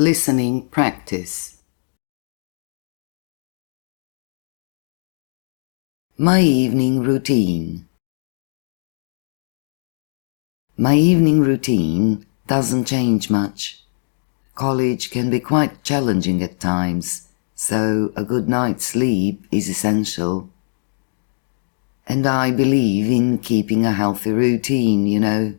Listening practice. My evening routine. My evening routine doesn't change much. College can be quite challenging at times, so a good night's sleep is essential. And I believe in keeping a healthy routine, you know.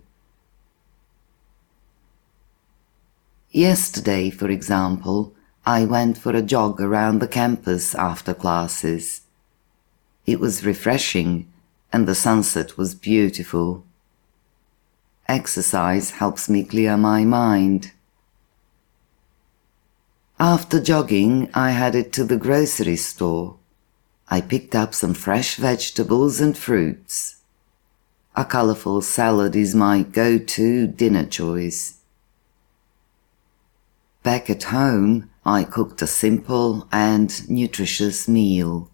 Yesterday, for example, I went for a jog around the campus after classes. It was refreshing and the sunset was beautiful. Exercise helps me clear my mind. After jogging, I headed to the grocery store. I picked up some fresh vegetables and fruits. A colorful salad is my go-to dinner choice. Back at home, I cooked a simple and nutritious meal.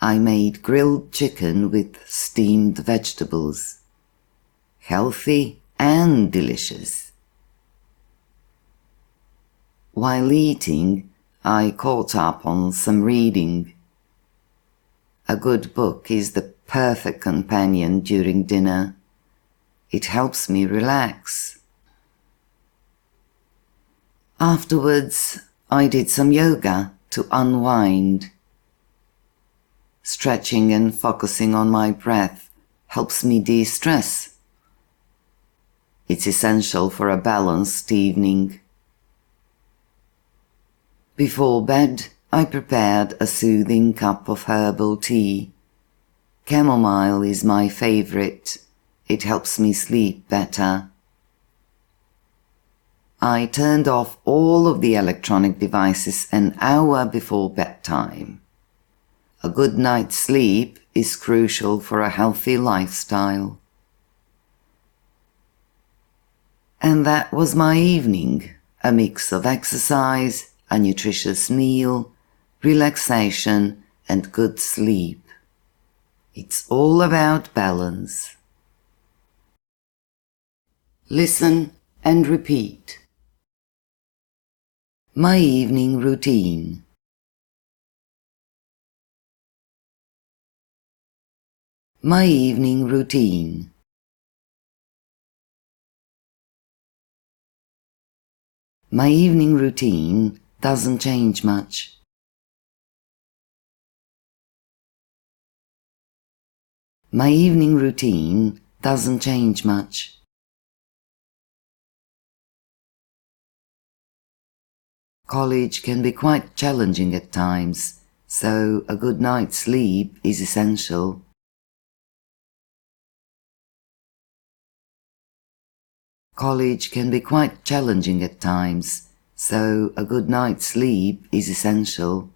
I made grilled chicken with steamed vegetables. Healthy and delicious. While eating, I caught up on some reading. A good book is the perfect companion during dinner. It helps me relax. Afterwards, I did some yoga to unwind. Stretching and focusing on my breath helps me de-stress. It's essential for a balanced evening. Before bed, I prepared a soothing cup of herbal tea. Chamomile is my favorite. It helps me sleep better. I turned off all of the electronic devices an hour before bedtime. A good night's sleep is crucial for a healthy lifestyle. And that was my evening, a mix of exercise, a nutritious meal, relaxation, and good sleep. It's all about balance. Listen and repeat. My evening routine. My evening routine. My evening routine doesn't change much. My evening routine doesn't change much. College can be quite challenging at times, so a good night's sleep is essential. College can be quite challenging at times, so a good night's sleep is essential.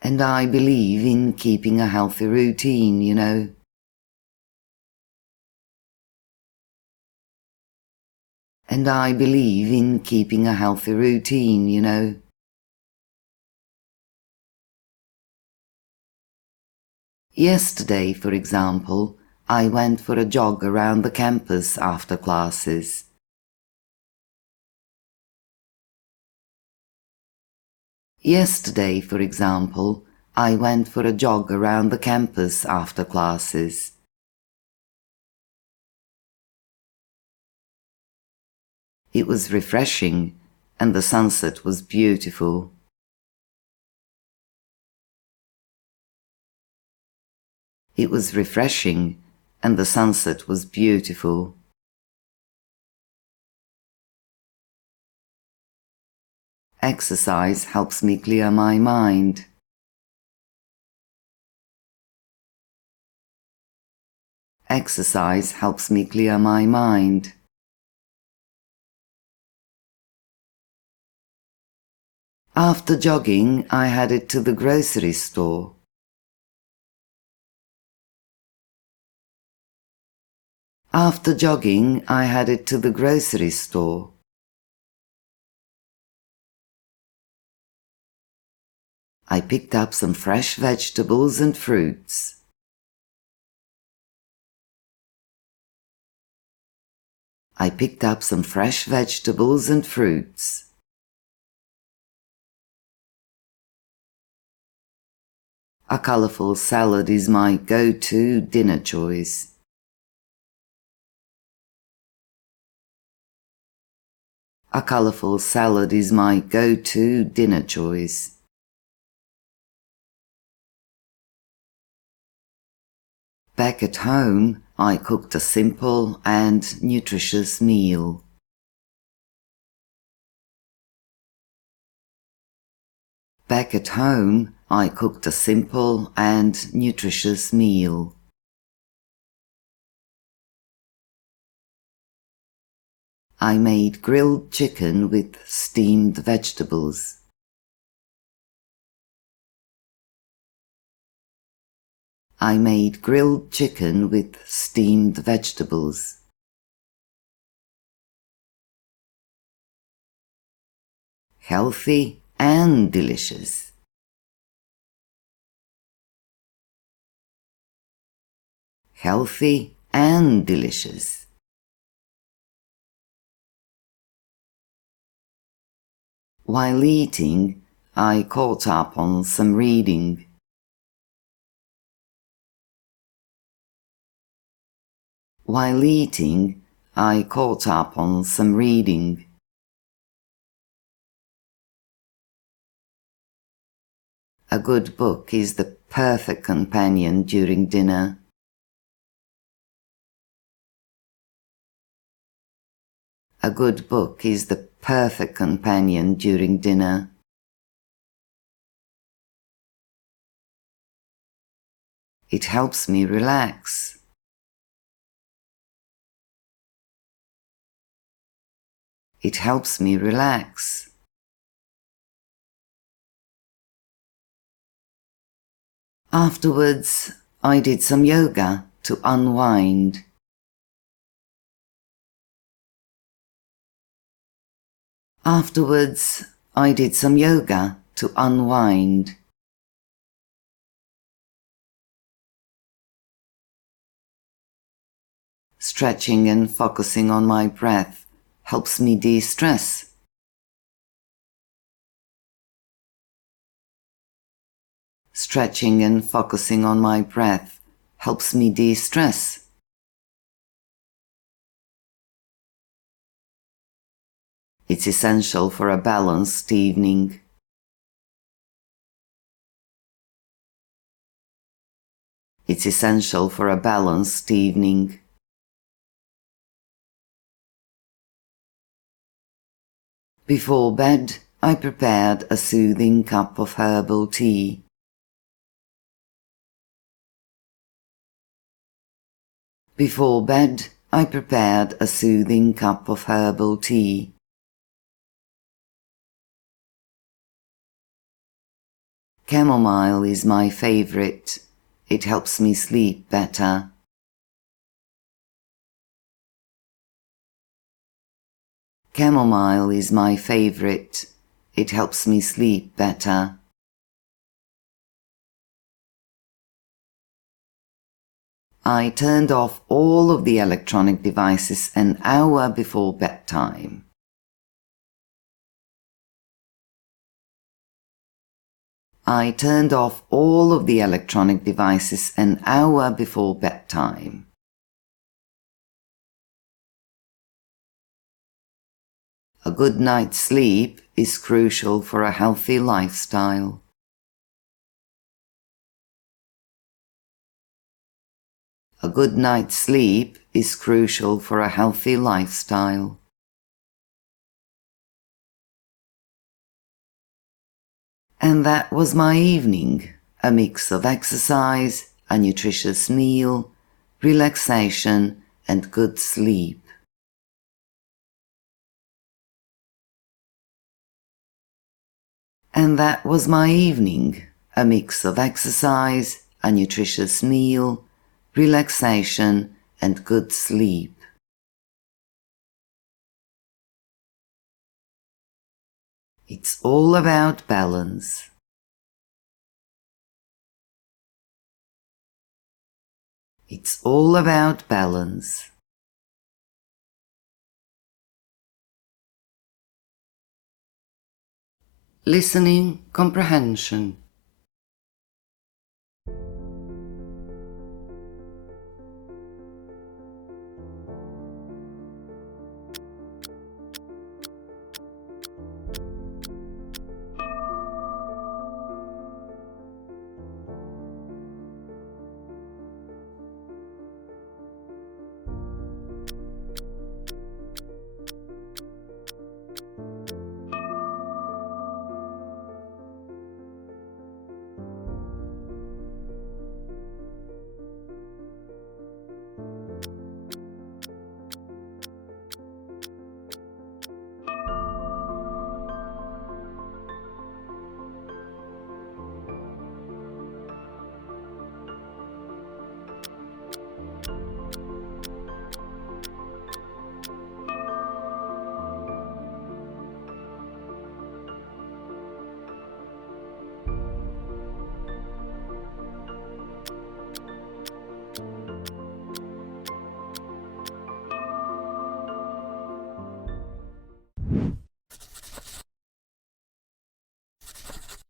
And I believe in keeping a healthy routine, you know. And I believe in keeping a healthy routine, you know. Yesterday, for example, I went for a jog around the campus after classes. Yesterday, for example, I went for a jog around the campus after classes. It was refreshing and the sunset was beautiful. It was refreshing and the sunset was beautiful. Exercise helps me clear my mind. Exercise helps me clear my mind. After jogging, I headed to the grocery store. After jogging, I headed to the grocery store. I picked up some fresh vegetables and fruits. I picked up some fresh vegetables and fruits. A colourful salad is my go-to dinner choice. A colourful salad is my go-to dinner choice. Back at home, I cooked a simple and nutritious meal. Back at home, I cooked a simple and nutritious meal. I made grilled chicken with steamed vegetables. I made grilled chicken with steamed vegetables. Healthy and delicious. Healthy and delicious. While eating, I caught up on some reading. While eating, I caught up on some reading. A good book is the perfect companion during dinner. A good book is the perfect companion during dinner. It helps me relax. It helps me relax. Afterwards, I did some yoga to unwind. Afterwards, I did some yoga to unwind. Stretching and focusing on my breath helps me de-stress. Stretching and focusing on my breath helps me de-stress. It's essential for a balanced evening. It's essential for a balanced evening. Before bed, I prepared a soothing cup of herbal tea. Before bed, I prepared a soothing cup of herbal tea. Chamomile is my favorite. It helps me sleep better. Chamomile is my favorite. It helps me sleep better. I turned off all of the electronic devices an hour before bedtime. I turned off all of the electronic devices an hour before bedtime. A good night's sleep is crucial for a healthy lifestyle. A good night's sleep is crucial for a healthy lifestyle. And that was my evening, a mix of exercise, a nutritious meal, relaxation, and good sleep. And that was my evening, a mix of exercise, a nutritious meal, relaxation, and good sleep. It's all about balance. It's all about balance. Listening comprehension.